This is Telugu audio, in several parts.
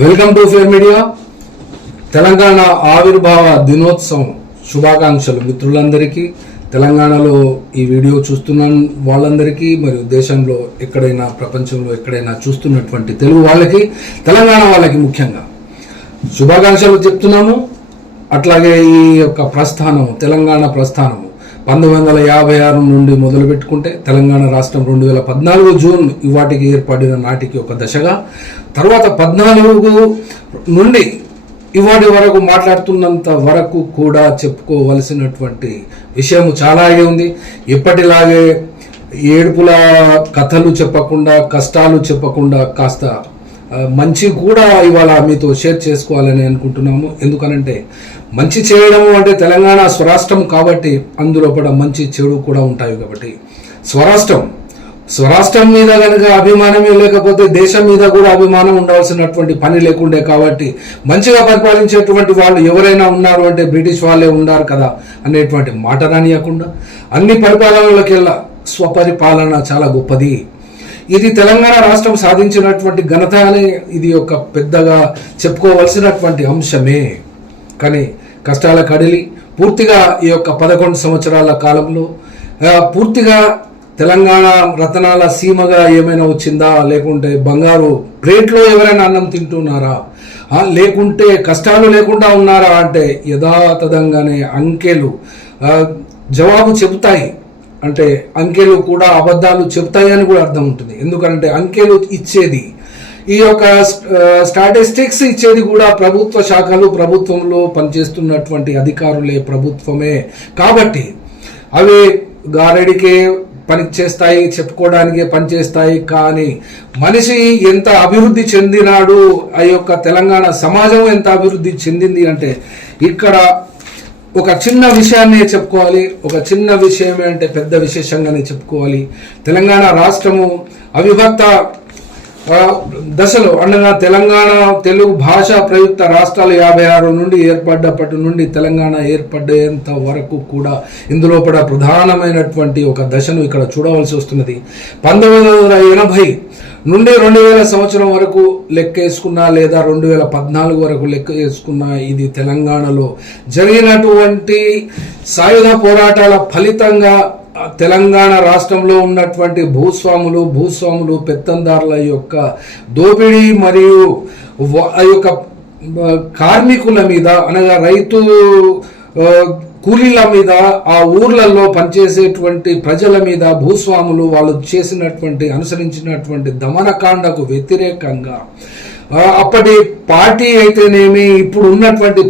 Welcome to fair media. Telangana ఆవిర్భావ దినోత్సవం శుభాకాంక్షలు మిత్రులందరికీ. తెలంగాణలో ఈ వీడియో చూస్తున్న వాళ్ళందరికీ మరియు దేశంలో ఎక్కడైనా ప్రపంచంలో ఎక్కడైనా చూస్తున్నటువంటి తెలుగు వాళ్ళకి, తెలంగాణ వాళ్ళకి ముఖ్యంగా శుభాకాంక్షలు చెప్తున్నాము. అట్లాగే ఈ యొక్క ప్రస్థానం, తెలంగాణ ప్రస్థానము 1956 నుండి మొదలు పెట్టుకుంటే తెలంగాణ రాష్ట్రం 2014 జూన్ ఇవాటికి ఏర్పడిన నాటికి ఒక దశగా, తర్వాత 14 నుండి ఇవాటి వరకు మాట్లాడుతున్నంత వరకు కూడా చెప్పుకోవలసినటువంటి విషయం చాలా ఉంది. ఎప్పటిలాగే ఏడుపుల కథలు చెప్పకుండా, కష్టాలు చెప్పకుండా కాస్త మంచి కూడా ఇవాళ మీతో షేర్ చేసుకోవాలని అనుకుంటున్నాము. ఎందుకనంటే మంచి చేయడం అంటే తెలంగాణ స్వరాష్ట్రం కాబట్టి అందులో కూడా మంచి చెడు కూడా ఉంటాయి. కాబట్టి స్వరాష్ట్రం మీద కనుక అభిమానమే లేకపోతే దేశం మీద కూడా అభిమానం ఉండవలసినటువంటి పని లేకుండే. కాబట్టి మంచిగా పరిపాలించేటువంటి వాళ్ళు ఎవరైనా ఉన్నారు అంటే బ్రిటిష్ వాళ్ళే ఉన్నారు కదా అనేటువంటి మాట రానియకుండా అన్ని పరిపాలనలకెల్లా స్వపరిపాలన చాలా గొప్పది. ఇది తెలంగాణ రాష్ట్రం సాధించినటువంటి ఘనత అని ఇది ఒక పెద్దగా చెప్పుకోవలసినటువంటి అంశమే. కానీ కష్టాల కడిలి పూర్తిగా ఈ యొక్క 11 సంవత్సరాల కాలంలో పూర్తిగా తెలంగాణ రతనాల సీమగా ఏమైనా వచ్చిందా, లేకుంటే బంగారు ప్లేట్లో ఎవరైనా అన్నం తింటున్నారా, లేకుంటే కష్టాలు లేకుండా ఉన్నారా అంటే యథాతథంగానే అంకెలు జవాబు చెబుతాయి. అంటే అంకెలు కూడా అబద్ధాలు చెప్తాయని కూడా అర్థం ఉంటుంది. ఎందుకంటే అంకెలు ఇచ్చేది, ఈ యొక్క స్టాటిస్టిక్స్ ఇచ్చేది కూడా ప్రభుత్వ శాఖలు, ప్రభుత్వంలో పనిచేస్తున్నటువంటి అధికారులే, ప్రభుత్వమే. కాబట్టి అవి గారెడికే పనిచేస్తాయి, చెప్పుకోవడానికే పనిచేస్తాయి. కానీ మనిషి ఎంత అభివృద్ధి చెందినాడు, ఆ యొక్క తెలంగాణ సమాజం ఎంత అభివృద్ధి చెందింది అంటే ఇక్కడ ఒక చిన్న విషయాన్ని చెప్పుకోవాలి. ఒక చిన్న విషయమే అంటే పెద్ద విశేషంగానే చెప్పుకోవాలి. తెలంగాణ రాష్ట్రము అవిభక్త దశలో అనగా తెలంగాణ తెలుగు భాష ప్రయుక్త రాష్ట్రాలు 56 నుండి ఏర్పడ్డప్పటి నుండి తెలంగాణ ఏర్పడేంత వరకు కూడా ఇందులో కూడా ప్రధానమైనటువంటి ఒక దశను ఇక్కడ చూడవలసి వస్తున్నది. 1980 నుండి 2000 సంవత్సరం వరకు లెక్క వేసుకున్నా, లేదా 2014 వరకు లెక్క వేసుకున్నా, ఇది తెలంగాణలో జరిగినటువంటి సాయుధ పోరాటాల ఫలితంగా తెలంగాణ రాష్ట్రంలో ఉన్నటువంటి భూస్వాములు పెత్తందారుల యొక్క దోపిడీ మరియు ఆ యొక్క కార్మికుల మీద అనగా రైతు కూలీల మీద, ఆ ఊర్లలో పనిచేసేటువంటి ప్రజల మీద భూస్వాములు వాళ్ళు అనుసరించినటువంటి దమనకాండకు వ్యతిరేకంగా అప్పటి పార్టీ అయితేనేమి, ఇప్పుడున్నటువంటి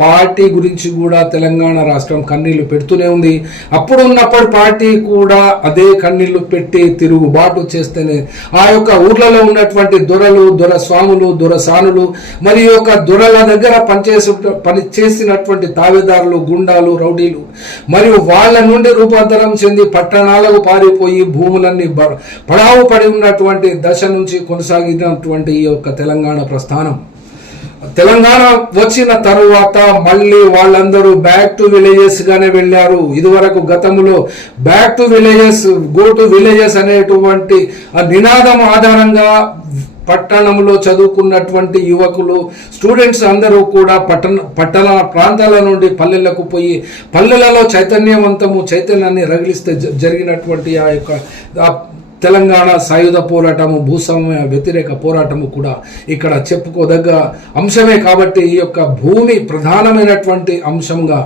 పార్టీ గురించి కూడా తెలంగాణ రాష్ట్రం కన్నీళ్లు పెడుతూనే ఉంది. అప్పుడున్నప్పటి పార్టీ కూడా అదే కన్నీళ్లు పెట్టి తిరుగుబాటు చేస్తేనే ఆ యొక్క ఊర్లలో ఉన్నటువంటి దొరస్వాములు, దొరసానులు మరియు యొక్క దొరల దగ్గర పనిచేసినటువంటి తావేదారులు, గుండాలు, రౌడీలు మరియు వాళ్ళ నుండి రూపాంతరం చెంది పట్టణాలకు పారిపోయి భూములన్నీ పడావు పడి ఉన్నటువంటి దశ నుంచి కొనసాగినటువంటి ఈ యొక్క తెలంగాణ ప్రస్థానం. తెలంగాణ వచ్చిన తరువాత మళ్ళీ వాళ్ళందరూ బ్యాక్ టు విలేజెస్ గానే వెళ్ళారు. ఇదివరకు గతంలో back to villages, go to villages అనేటువంటి నినాదం ఆధారంగా పట్టణంలో చదువుకున్నటువంటి యువకులు, స్టూడెంట్స్ అందరూ కూడా పట్టణ ప్రాంతాల నుండి పల్లెలకు పోయి పల్లెలలో చైతన్యాన్ని రగిలిస్తే జరిగినటువంటి ఆ యొక్క తెలంగాణ సాయుధ పోరాటము, భూస్వామ్య వ్యతిరేక పోరాటము కూడా ఇక్కడ చెప్పుకోదగ్గ అంశమే. కాబట్టి ఈ యొక్క భూమి ప్రధానమైనటువంటి అంశంగా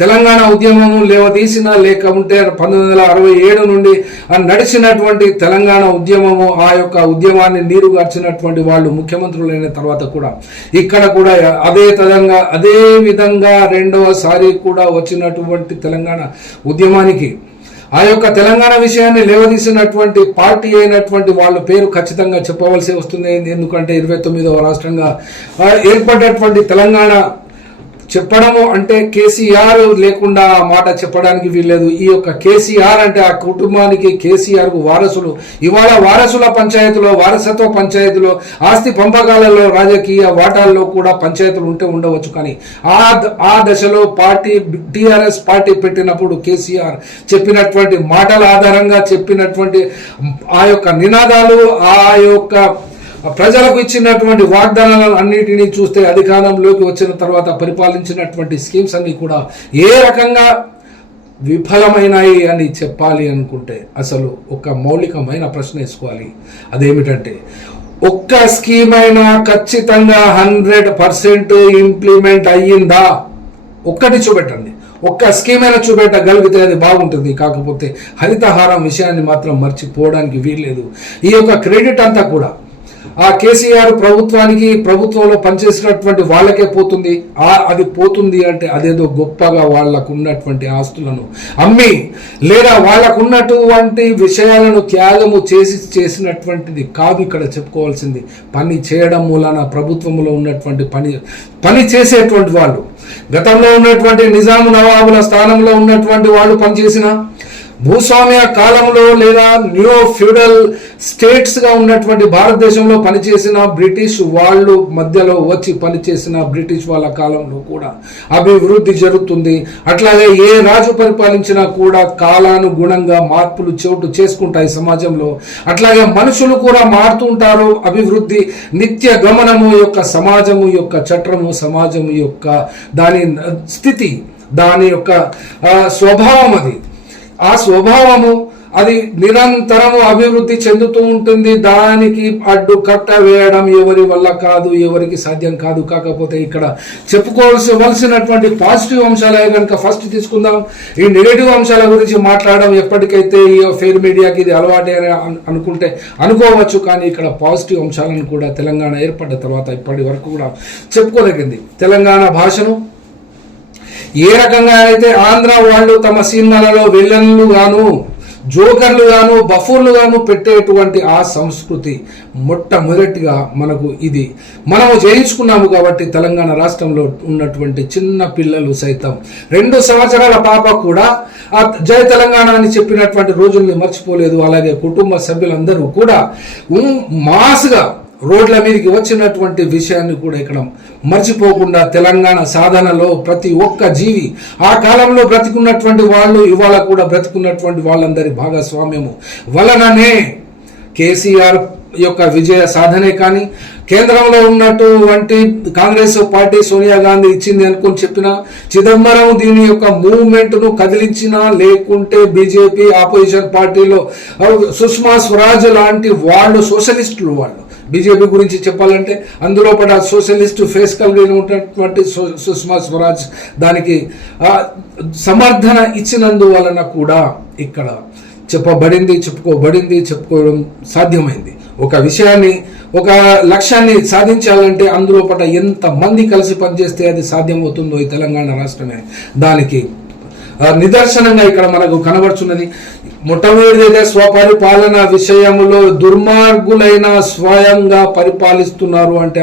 తెలంగాణ ఉద్యమము లేవదీసిన, లేక ఉంటే 1967 నుండి నడిచినటువంటి తెలంగాణ ఉద్యమము, ఆ యొక్క ఉద్యమాన్ని నీరుగార్చినటువంటి వాళ్ళు ముఖ్యమంత్రులైన తర్వాత కూడా ఇక్కడ కూడా అదే విధంగా రెండవసారి కూడా వచ్చినటువంటి తెలంగాణ ఉద్యమానికి ఆ యొక్క తెలంగాణ విషయాన్ని లేవదీసినటువంటి పార్టీ అయినటువంటి వాళ్ళ పేరు ఖచ్చితంగా చెప్పవలసి వస్తుంది. ఎందుకంటే 29వ రాష్ట్రంగా ఏర్పడినటువంటి తెలంగాణ చెప్పడము అంటే కేసీఆర్ లేకుండా ఆ మాట చెప్పడానికి వీల్లేదు. ఈ యొక్క కేసీఆర్ అంటే ఆ కుటుంబానికి, కేసీఆర్కు వారసులు. ఇవాళ వారసుల పంచాయతీలో, వారసత్వ పంచాయతీలో, ఆస్తి పంపకాలలో, రాజకీయ వాటాల్లో కూడా పంచాయతీలు ఉండవచ్చు. కానీ ఆ దశలో టీఆర్ఎస్ పార్టీ పెట్టినప్పుడు కేసీఆర్ చెప్పినటువంటి మాటల ఆధారంగా చెప్పినటువంటి ఆ యొక్క నినాదాలు, ఆ యొక్క ప్రజలకు ఇచ్చినటువంటి వాగ్దానాలను అన్నిటినీ చూస్తే అధికారంలోకి వచ్చిన తర్వాత పరిపాలించినటువంటి స్కీమ్స్ అన్ని కూడా ఏ రకంగా విఫలమైనాయి అని చెప్పాలి అనుకుంటే అసలు ఒక మౌలికమైన ప్రశ్న వేసుకోవాలి. అదేమిటంటే ఒక్క స్కీమ్ అయినా ఖచ్చితంగా 100% ఇంప్లిమెంట్ అయ్యిందా? ఒక్కటి చూపెట్టండి. ఒక్క స్కీమ్ అయినా చూపెట్టగలిగితే అది బాగుంటుంది. కాకపోతే హరితహారం విషయాన్ని మాత్రం మర్చిపోవడానికి వీల్లేదు. ఈ యొక్క క్రెడిట్ అంతా కూడా ఆ కేసీఆర్ ప్రభుత్వానికి, ప్రభుత్వంలో పనిచేసినటువంటి వాళ్ళకే పోతుంది. అది పోతుంది అంటే అదేదో గొప్పగా వాళ్ళకు ఉన్నటువంటి ఆస్తులను అమ్మి లేదా వాళ్ళకు ఉన్నటువంటి విషయాలను త్యాగము చేసినటువంటిది కాదు. ఇక్కడ చెప్పుకోవాల్సింది పని చేయడం మూలాన ప్రభుత్వంలో ఉన్నటువంటి పని చేసేటువంటి వాళ్ళు, గతంలో ఉన్నటువంటి నిజాము నవాబుల స్థానంలో ఉన్నటువంటి వాళ్ళు పనిచేసిన, భూస్వామ్య కాలంలో లేదా న్యూ ఫ్యూడల్ స్టేట్స్గా ఉన్నటువంటి భారతదేశంలో పనిచేసిన బ్రిటిష్ వాళ్ళు మధ్యలో వచ్చి పనిచేసిన బ్రిటిష్ వాళ్ళ కాలంలో కూడా అభివృద్ధి జరుగుతుంది. అట్లాగే ఏ రాజు పరిపాలించినా కూడా కాలానుగుణంగా మార్పులు చోటు చేసుకుంటాయి సమాజంలో. అట్లాగే మనుషులు కూడా మారుతుంటారు. అభివృద్ధి నిత్య గమనము యొక్క సమాజము యొక్క చట్రము, సమాజము యొక్క దాని స్థితి, దాని యొక్క స్వభావం, ఆ స్వభావము అది నిరంతరము అభివృద్ధి చెందుతూ ఉంటుంది. దానికి అడ్డు కట్ట వేయడం ఎవరి వల్ల కాదు, ఎవరికి సాధ్యం కాదు. కాకపోతే ఇక్కడ చెప్పుకోవాల్సినటువంటి పాజిటివ్ అంశాలే కనుక ఫస్ట్ తీసుకుందాం. ఈ నెగటివ్ అంశాల గురించి మాట్లాడడం ఎప్పటికైతే ఈ ఫెయిర్ మీడియాకి ఇది అలవాటే అని అనుకోవచ్చు. కానీ ఇక్కడ పాజిటివ్ అంశాలను కూడా తెలంగాణ ఏర్పడ్డ తర్వాత ఇప్పటి వరకు కూడా చెప్పుకోదగింది. తెలంగాణ భాషను ఏ రకంగా అయితే ఆంధ్ర వాళ్ళు తమ సినిమాలలో విలన్లు గాను, జోకర్లు గాను, బఫూర్లు గాను పెట్టేటువంటి ఆ సంస్కృతి మొట్టమొదటిగా మనము జయించుకున్నాము. కాబట్టి తెలంగాణ రాష్ట్రంలో ఉన్నటువంటి చిన్న పిల్లలు సైతం 2 సంవత్సరాల పాప కూడా ఆ జై తెలంగాణ అని చెప్పినటువంటి రోజుల్ని మర్చిపోలేదు. అలాగే కుటుంబ సభ్యులందరూ కూడా మాస్గా రోడ్ల మీదకి వచ్చినటువంటి విషయాన్ని కూడా ఇక్కడ మర్చిపోకుండా తెలంగాణ సాధనలో ప్రతి ఒక్క జీవి, ఆ కాలంలో బ్రతికున్నటువంటి వాళ్ళు, ఇవాళ కూడా బ్రతికున్నటువంటి వాళ్ళందరి భాగస్వామ్యము వలననే కేసీఆర్ యొక్క విజయ సాధనే కానీ, కేంద్రంలో ఉన్నటువంటి కాంగ్రెస్ పార్టీ సోనియా గాంధీ ఇచ్చింది అనుకుని చెప్పినా, చిదంబరం దీని యొక్క మూవ్మెంట్ను కదిలించినా, లేకుంటే బీజేపీ ఆపోజిషన్ పార్టీలో సుష్మా స్వరాజ్ లాంటి వాళ్ళు సోషలిస్టులు, వాళ్ళు బీజేపీ గురించి చెప్పాలంటే అందులో పడ సోషలిస్ట్ ఫేస్ కలిగి ఉన్నటువంటి సుష్మా స్వరాజ్ దానికి సమర్థన ఇచ్చినందువలన కూడా ఇక్కడ చెప్పుకోవడం సాధ్యమైంది. ఒక విషయాన్ని, ఒక లక్ష్యాన్ని సాధించాలంటే అందులో పట ఎంత మంది కలిసి పనిచేస్తే అది సాధ్యమవుతుందో ఈ తెలంగాణ రాష్ట్రమే దానికి నిదర్శనంగా ఇక్కడ మనకు కనబడుచున్నది. మొట్టమొదటిదైతే స్వపరిపాలన విషయంలో దుర్మార్గులైన స్వయంగా పరిపాలిస్తున్నారు అంటే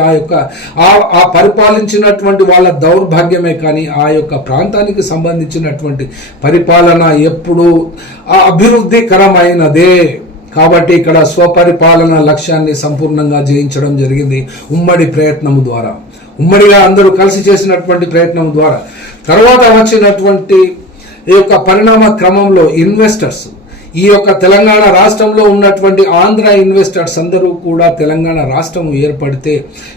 ఆ పరిపాలించినటువంటి వాళ్ళ దౌర్భాగ్యమే కానీ ఆ యొక్క ప్రాంతానికి సంబంధించినటువంటి పరిపాలన ఎప్పుడూ అభివృద్ధికరమైనదే. కాబట్టి ఇక్కడ స్వపరిపాలన లక్ష్యాన్ని సంపూర్ణంగా జయించడం జరిగింది ఉమ్మడి ప్రయత్నము ద్వారా, ఉమ్మడిగా అందరూ కలిసి చేసినటువంటి ప్రయత్నం ద్వారా. తర్వాత వచ్చినటువంటి ఈ యొక్క పరిణామ క్రమంలో ఇన్వెస్టర్స్, ఈ యొక్క తెలంగాణ రాష్ట్రంలో ఉన్నటువంటి ఆంధ్ర ఇన్వెస్టర్స్ అందరూ కూడా తెలంగాణ రాష్ట్రం ఏర్పడితే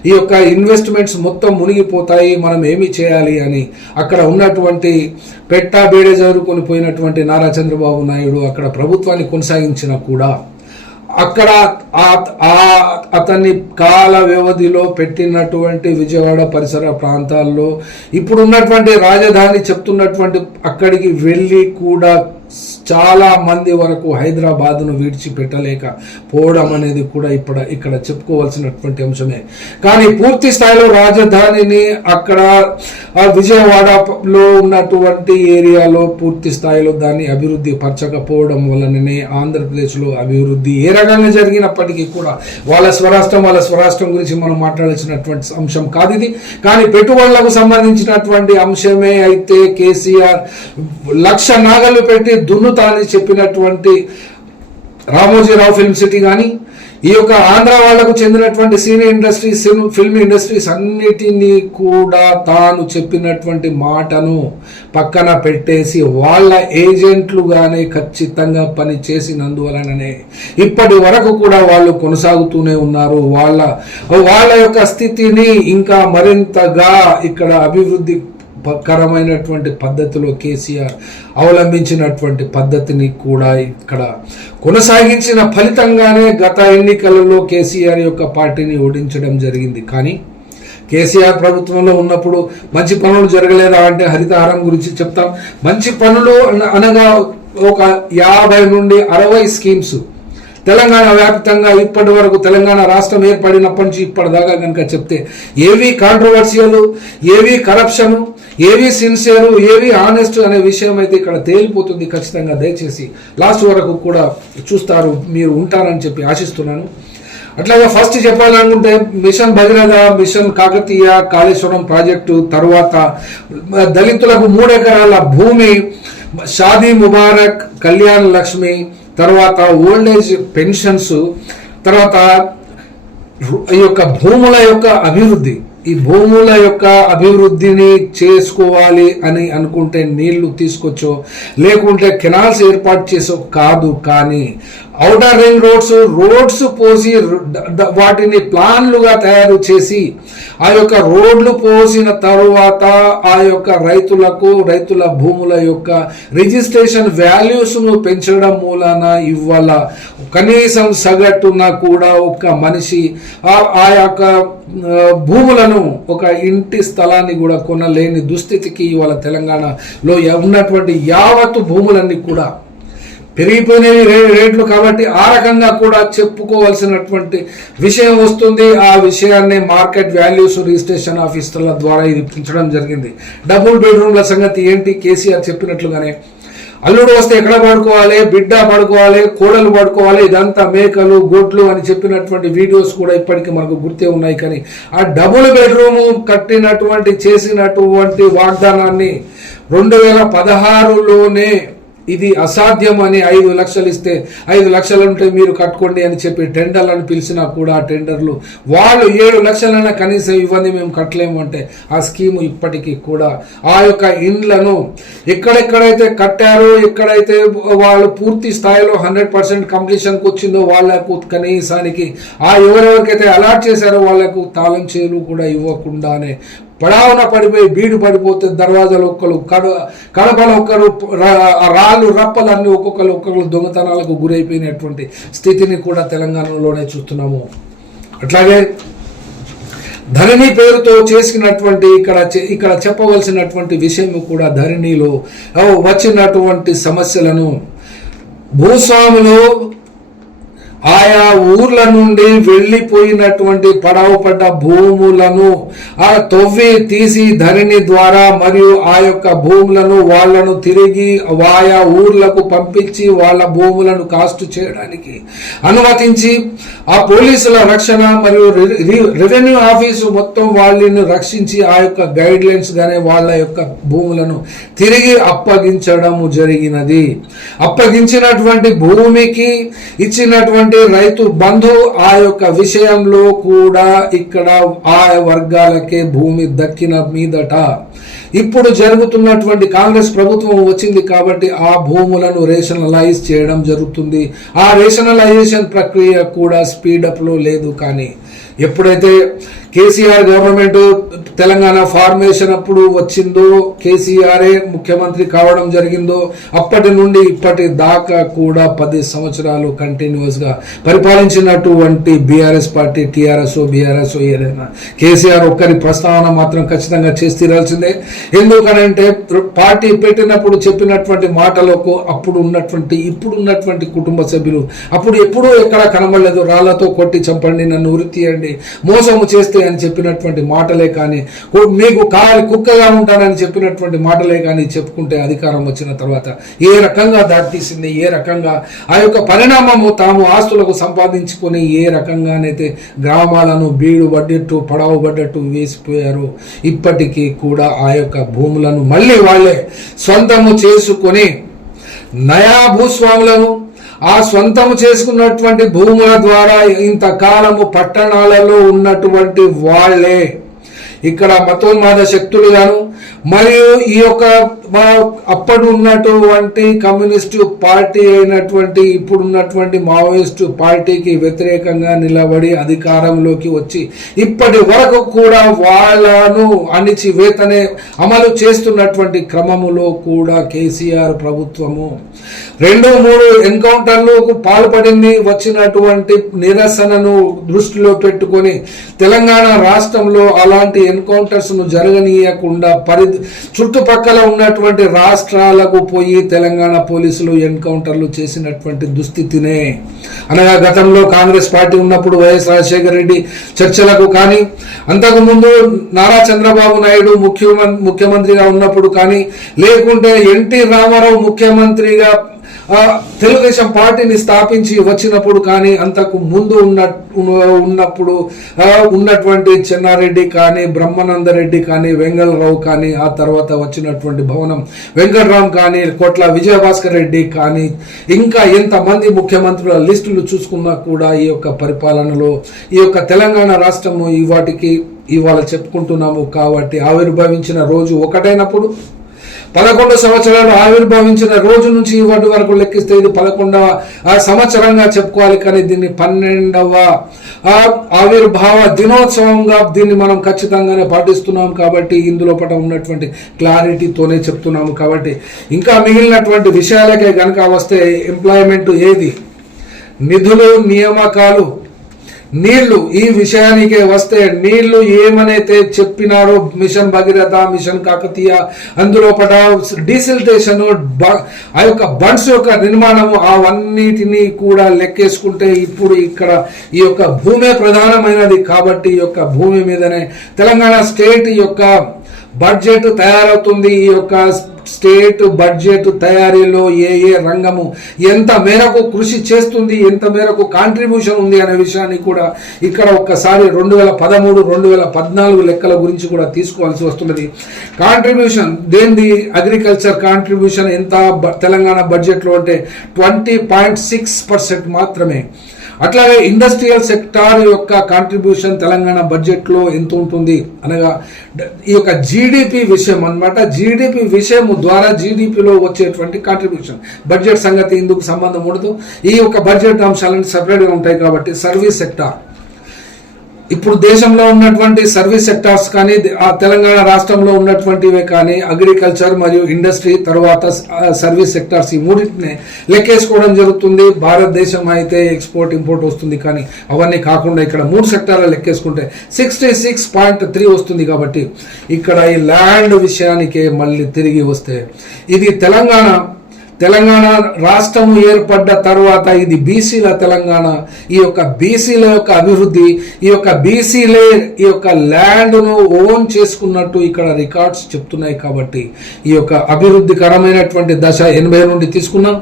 ఈ యొక్క ఇన్వెస్ట్మెంట్స్ మొత్తం మునిగిపోతాయి, మనం ఏమి చేయాలి అని అక్కడ ఉన్నటువంటి బేడే జరుపుకొని పోయినటువంటి నారా చంద్రబాబు నాయుడు అక్కడ ప్రభుత్వాన్ని కొనసాగించినా కూడా అక్కడ అతన్ని కాల వ్యవధిలో పెట్టినటువంటి విజయవాడ పరిసర ప్రాంతాల్లో ఇప్పుడున్నటువంటి రాజధాని చెప్తున్నటువంటి అక్కడికి వెళ్ళి కూడా చాలా మంది వరకు హైదరాబాద్ను విడిచిపెట్టలేకపోవడం అనేది కూడా ఇక్కడ చెప్పుకోవాల్సినటువంటి అంశమే. కానీ పూర్తి స్థాయిలో రాజధానిని అక్కడ విజయవాడలో ఉన్నటువంటి ఏరియాలో పూర్తి స్థాయిలో దాన్ని అభివృద్ధి పరచకపోవడం వలననే ఆంధ్రప్రదేశ్లో అభివృద్ధి ఏ రకంగా జరిగినప్పటికీ కూడా వాళ్ళ స్వరాష్ట్రం గురించి మనం మాట్లాడాల్సినటువంటి అంశం కాదు ఇది. కానీ పెట్టుబడులకు సంబంధించినటువంటి అంశమే అయితే కేసీఆర్ 1,00,000 నాగలు పెట్టి దున్నుతానని చెప్పినటువంటి రామోజీరావు ఫిల్మ్ సిటీ కానీ, ఈ యొక్క ఆంధ్ర వాళ్లకు చెందినటువంటి సినీ ఇండస్ట్రీస్, ఫిల్మ్ ఇండస్ట్రీస్ అన్నిటినీ కూడా తాను చెప్పినటువంటి మాటను పక్కన పెట్టేసి వాళ్ళ ఏజెంట్లుగానే ఖచ్చితంగా పని చేసినందువలననే ఇప్పటి వరకు కూడా వాళ్ళు కొనసాగుతూనే ఉన్నారు. వాళ్ళ యొక్క స్థితిని ఇంకా మరింతగా ఇక్కడ అభివృద్ధి కరమైనటువంటి పద్ధతిలో కేసీఆర్ అవలంబించినటువంటి పద్ధతిని కూడా ఇక్కడ కొనసాగించిన ఫలితంగానే గత ఎన్నికలలో కేసీఆర్ యొక్క పార్టీని ఓడించడం జరిగింది. కానీ కేసీఆర్ ప్రభుత్వంలో ఉన్నప్పుడు మంచి పనులు జరగలేదా అంటే హరితహారం గురించి చెప్తాం. మంచి పనులు అనగా ఒక 50 నుండి 60 స్కీమ్స్ తెలంగాణ వ్యాప్తంగా ఇప్పటి వరకు తెలంగాణ రాష్ట్రం ఏర్పడినప్పటి నుంచి ఇప్పటిదాకా కనుక చెప్తే ఏవి కాంట్రవర్షియల్, ఏవి కరప్షన్, ఏవి సిన్సియర్, ఏవి ఆనెస్ట్ అనే విషయం అయితే ఇక్కడ తేలిపోతుంది. ఖచ్చితంగా దయచేసి లాస్ట్ వరకు కూడా చూస్తారు, మీరు ఉంటారని చెప్పి ఆశిస్తున్నాను. అట్లాగే ఫస్ట్ చెప్పాలనుకుంటే mission Bhagiratha, mission Kakatiya, Kaleshwaram project, తర్వాత దళితులకు 3 ఎకరాల భూమి, షాదీ ముబారక్, కళ్యాణ లక్ష్మి, తర్వాత ఓల్డ్ ఏజ్ పెన్షన్స్, తర్వాత ఈ యొక్క భూముల యొక్క అభివృద్ధి. ఈ భూముల యొక్క అభివృద్ధిని చేసుకోవాలి అని అనుకుంటే నీళ్లు తీసుకొచ్చో లేకుంటే కెనాల్స్ ఏర్పాటు చేసో కాదు, కానీ ఔటర్ రింగ్ రోడ్స్ పోసి వాటిని ప్లాన్లుగా తయారు చేసి ఆ యొక్క రోడ్లు పోసిన తరువాత ఆ యొక్క రైతుల భూముల యొక్క రిజిస్ట్రేషన్ వాల్యూస్ను పెంచడం మూలాన ఇవాళ కనీసం సగటున కూడా ఒక మనిషి ఆ యొక్క భూములను, ఒక ఇంటి స్థలాన్ని కూడా కొనలేని దుస్థితికి ఇవాళ తెలంగాణలో ఉన్నటువంటి యావత్తు భూములన్నీ కూడా పెరిగిపోయినవి రేట్లు. కాబట్టి ఆ రకంగా కూడా చెప్పుకోవాల్సినటువంటి విషయం వస్తుంది. ఆ విషయాన్ని మార్కెట్ వాల్యూస్ రిజిస్ట్రేషన్ ఆఫీసర్ల ద్వారా ఇది పెంచడం జరిగింది. డబుల్ బెడ్రూమ్ల సంగతి ఏంటి? కేసీఆర్ చెప్పినట్లుగానే అల్లుడు వస్తే ఎక్కడ పడుకోవాలి, బిడ్డ పడుకోవాలి, కోడలు పడుకోవాలి, ఇదంతా మేకలు గొడ్లు అని చెప్పినటువంటి వీడియోస్ కూడా ఇప్పటికీ మనకు గుర్తే ఉన్నాయి. కానీ ఆ డబుల్ బెడ్రూమ్ చేసినటువంటి వాగ్దానాన్ని 2016లోనే ఇది అసాధ్యం అని 5 లక్షలు ఇస్తే 5 లక్షలు ఉంటే మీరు కట్టుకోండి అని చెప్పి టెండర్లను పిలిచినా కూడా ఆ టెండర్లు వాళ్ళు 7 లక్షలైనా కనీసం ఇవ్వండి, మేము కట్టలేము అంటే ఆ స్కీము ఇప్పటికీ కూడా ఆ యొక్క ఇండ్లను ఎక్కడెక్కడైతే కట్టారో, ఎక్కడైతే వాళ్ళు పూర్తి స్థాయిలో 100% కంప్లీషన్కి వచ్చిందో వాళ్ళకు కనీసానికి ఎవరెవరికైతే అలాట్ చేశారో వాళ్ళకు తాళం చేలు కూడా ఇవ్వకుండానే పడావున పడిపోయి బీడు పడిపోతే దర్వాజాలు ఒక్కరు, కడపలు ఒక్కరు, రాళ్ళు రప్పలన్నీ ఒక్కొక్కరు దొంగతనాలకు గురైపోయినటువంటి స్థితిని కూడా తెలంగాణలోనే చూస్తున్నాము. అట్లాగే ధరణి పేరుతో చేసినటువంటి ఇక్కడ చెప్పవలసినటువంటి విషయం కూడా ధరణిలో వచ్చినటువంటి సమస్యలను భూస్వాములు ఆయా ఊర్ల నుండి వెళ్ళిపోయినటువంటి పడవ పడ్డ భూములను తవ్వి తీసి ధరణి ద్వారా మరియు ఆ యొక్క భూములను వాళ్లను తిరిగి ఆయా ఊర్లకు పంపించి వాళ్ళ భూములను కాస్ట్ చేయడానికి అనుమతించి ఆ పోలీసుల రక్షణ మరియు రెవెన్యూ ఆఫీసు మొత్తం వాళ్ళని రక్షించి ఆ యొక్క గైడ్ లైన్స్ గానే వాళ్ళ యొక్క భూములను తిరిగి అప్పగించడము జరిగినది. అప్పగించినటువంటి భూమికి ఇచ్చినటువంటి రైతు బంధు ఆ యొక్క విషయంలో కూడా ఇక్కడ ఆ వర్గాలకే భూమి దక్కిన మీదట ఇప్పుడు జరుగుతున్నటువంటి కాంగ్రెస్ ప్రభుత్వం వచ్చింది కాబట్టి ఆ భూములను రేషనలైజ్ చేయడం జరుగుతుంది. ఆ రేషనలైజేషన్ ప్రక్రియ కూడా స్పీడప్లో లేదు. కానీ ఎప్పుడైతే కేసీఆర్ గవర్నమెంట్ తెలంగాణ ఫార్మేషన్ అప్పుడు వచ్చిందో, కేసీఆరే ముఖ్యమంత్రి కావడం జరిగిందో, అప్పటి నుండి ఇప్పటి దాకా కూడా 10 సంవత్సరాలు కంటిన్యూస్గా పరిపాలించినటువంటి బీఆర్ఎస్ పార్టీ, టీఆర్ఎస్ బీఆర్ఎస్ ఏదైనా కేసీఆర్ ఒక్కరి ప్రస్తావన మాత్రం ఖచ్చితంగా చేసి తీరాల్సిందే. ఎందుకనంటే పార్టీ పెట్టినప్పుడు చెప్పినటువంటి మాటలకు అప్పుడు ఉన్నటువంటి ఇప్పుడున్నటువంటి కుటుంబ సభ్యులు అప్పుడు ఎప్పుడూ ఎక్కడ కనబడలేదు. రాళ్లతో కొట్టి చంపండి, నన్ను ఉరి తీయండి, మోసము చేస్తే అని చెప్పినటువంటి మాటలే కానీ, మీకు కుక్కగా ఉంటానని చెప్పినటువంటి మాటలే కానీ చెప్పుకుంటే అధికారం వచ్చిన తర్వాత ఏ రకంగా దాటితీసింది, ఏ రకంగా ఆ యొక్క పరిణామము తాము ఆస్తులకు సంపాదించుకొని ఏ రకంగానైతే గ్రామాలను బీడు పడ్డట్టు పడవ పడ్డట్టు వేసిపోయారో ఇప్పటికీ కూడా ఆ యొక్క భూములను మళ్ళీ వాళ్ళే సొంతము చేసుకొని నయా భూస్వాములను ఆ స్వంతం చేసుకున్నటువంటి భూముల ద్వారా ఇంతకాలము పట్టణాలలో ఉన్నటువంటి వాళ్ళే ఇక్కడ మతోన్మాద శక్తులు గాను మరియు ఈ యొక్క అప్పుడు ఉన్నటువంటి కమ్యూనిస్టు పార్టీ అయినటువంటి ఇప్పుడున్నటువంటి మావోయిస్టు పార్టీకి వ్యతిరేకంగా నిలబడి అధికారంలోకి వచ్చి ఇప్పటి వరకు కూడా వాళ్ళను అణిచివేతనే అమలు చేస్తున్నటువంటి క్రమములో కూడా కేసీఆర్ ప్రభుత్వము 2-3 ఎన్కౌంటర్లకు పాల్పడింది. వచ్చినటువంటి నిరసనను దృష్టిలో పెట్టుకొని తెలంగాణ రాష్ట్రంలో అలాంటి ఎన్కౌంటర్స్ ను జరగనీయకుండా చుట్టుపక్కల ఉన్నటువంటి రాష్ట్రాలకు పోయి తెలంగాణ పోలీసులు ఎన్కౌంటర్లు చేసినటువంటి దుస్థితినే అనగా గతంలో కాంగ్రెస్ పార్టీ ఉన్నప్పుడు వైఎస్ రాజశేఖర రెడ్డి చర్చలకు కానీ అంతకుముందు నారా చంద్రబాబు నాయుడు ముఖ్యమంత్రిగా ఉన్నప్పుడు కానీ లేకుంటే ఎన్టీ రామారావు ముఖ్యమంత్రిగా తెలుగుదేశం పార్టీని స్థాపించి వచ్చినప్పుడు కానీ అంతకు ముందు ఉన్నప్పుడు ఉన్నటువంటి చెన్నారెడ్డి కానీ బ్రహ్మానందరెడ్డి కానీ వెంగళరావు కానీ ఆ తర్వాత వచ్చినటువంటి భవనం వెంకటరామ్ కానీ కోట్ల విజయభాస్కర్ రెడ్డి కానీ ఇంకా ఎంతమంది ముఖ్యమంత్రుల లిస్టులు చూసుకున్నా కూడా ఈ యొక్క పరిపాలనలో ఈ యొక్క తెలంగాణ రాష్ట్రము వాటికి ఇవాళ చెప్పుకుంటున్నాము. కాబట్టి ఆవిర్భవించిన రోజు ఒకటైనప్పుడు 11 సంవత్సరాలు ఆవిర్భవించిన రోజు నుంచి ఇవాటి వరకు లెక్కిస్తే ఇది 11వ సంవత్సరంగా చెప్పుకోవాలి. కానీ దీన్ని 12వ ఆవిర్భావ దినోత్సవంగా దీన్ని మనం ఖచ్చితంగానే పాటిస్తున్నాం. కాబట్టి ఇందులో పట ఉన్నటువంటి క్లారిటీతోనే చెప్తున్నాము. కాబట్టి ఇంకా మిగిలినటువంటి విషయాలకే కనుక వస్తే ఎంప్లాయ్మెంట్ ఏది, నిధులు, నియామకాలు, నీళ్లు, ఈ విషయానికే వస్తే నీళ్లు ఏమనైతే చెప్పినారో మిషన్ భగీరథ, మిషన్ కాకతీయ, అందులో పట డీసిల్టేషన్, ఆ యొక్క బండ్స్ యొక్క నిర్మాణము, అవన్నిటినీ కూడా లెక్కేసుకుంటే ఇప్పుడు ఇక్కడ ఈ యొక్క భూమే ప్రధానమైనది. కాబట్టి ఈ యొక్క భూమి మీదనే తెలంగాణ స్టేట్ యొక్క బడ్జెట్ తయారవుతుంది. ఈ యొక్క స్టేట్ బడ్జెట్ తయారీలో ఏ రంగము ఎంత మేరకు కృషి చేస్తుంది, ఎంత మేరకు కాంట్రిబ్యూషన్ ఉంది అనే విషయాన్ని కూడా ఇక్కడ ఒక్కసారి 2013, 2014 లెక్కల గురించి కూడా తీసుకోవాల్సి వస్తున్నది. కాంట్రిబ్యూషన్ దేనిది, అగ్రికల్చర్ కాంట్రిబ్యూషన్ ఎంత తెలంగాణ బడ్జెట్లో అంటే 20.6% మాత్రమే. అట్లాగే ఇండస్ట్రియల్ సెక్టార్ యొక్క కాంట్రిబ్యూషన్ తెలంగాణ బడ్జెట్లో ఎంత ఉంటుంది అనగా ఈ యొక్క జీడిపి విషయం అన్నమాట. జీడిపి విషయం ద్వారా జీడిపిలో వచ్చేటువంటి కాంట్రిబ్యూషన్, బడ్జెట్ సంగతి ఇందుకు సంబంధం ఉండదు. ఈ యొక్క బడ్జెట్ అంశాలను సపరేట్గా ఉంటాయి. కాబట్టి సర్వీస్ సెక్టార్, ఇప్పుడు దేశంలో ఉన్నటువంటి సర్వీస్ సెక్టార్స్ కానీ ఆ తెలంగాణ రాష్ట్రంలో ఉన్నటువంటివే కానీ అగ్రికల్చర్ మరియు ఇండస్ట్రీ తర్వాత సర్వీస్ సెక్టార్స్, ఈ మూడింటిని లెక్కేసుకోవడం జరుగుతుంది. భారతదేశం అయితే ఎక్స్పోర్ట్ ఇంపోర్ట్ వస్తుంది. కానీ అవన్నీ కాకుండా ఇక్కడ 3 సెక్టార్లు లెక్కేసుకుంటే 66.3 వస్తుంది. కాబట్టి ఇక్కడ ఈ ల్యాండ్ విషయానికే మళ్ళీ తిరిగి వస్తే ఇది తెలంగాణ రాష్ట్రం ఏర్పడ్డ తర్వాత ఇది బీసీల తెలంగాణ. ఈ యొక్క బీసీల యొక్క అభివృద్ధి, ఈ యొక్క బీసీలే ఈ యొక్క ల్యాండ్ను ఓన్ చేసుకున్నట్టు ఇక్కడ రికార్డ్స్ చెప్తున్నాయి. కాబట్టి ఈ యొక్క అభివృద్ధికరమైనటువంటి దశ 80 నుండి తీసుకున్నాం,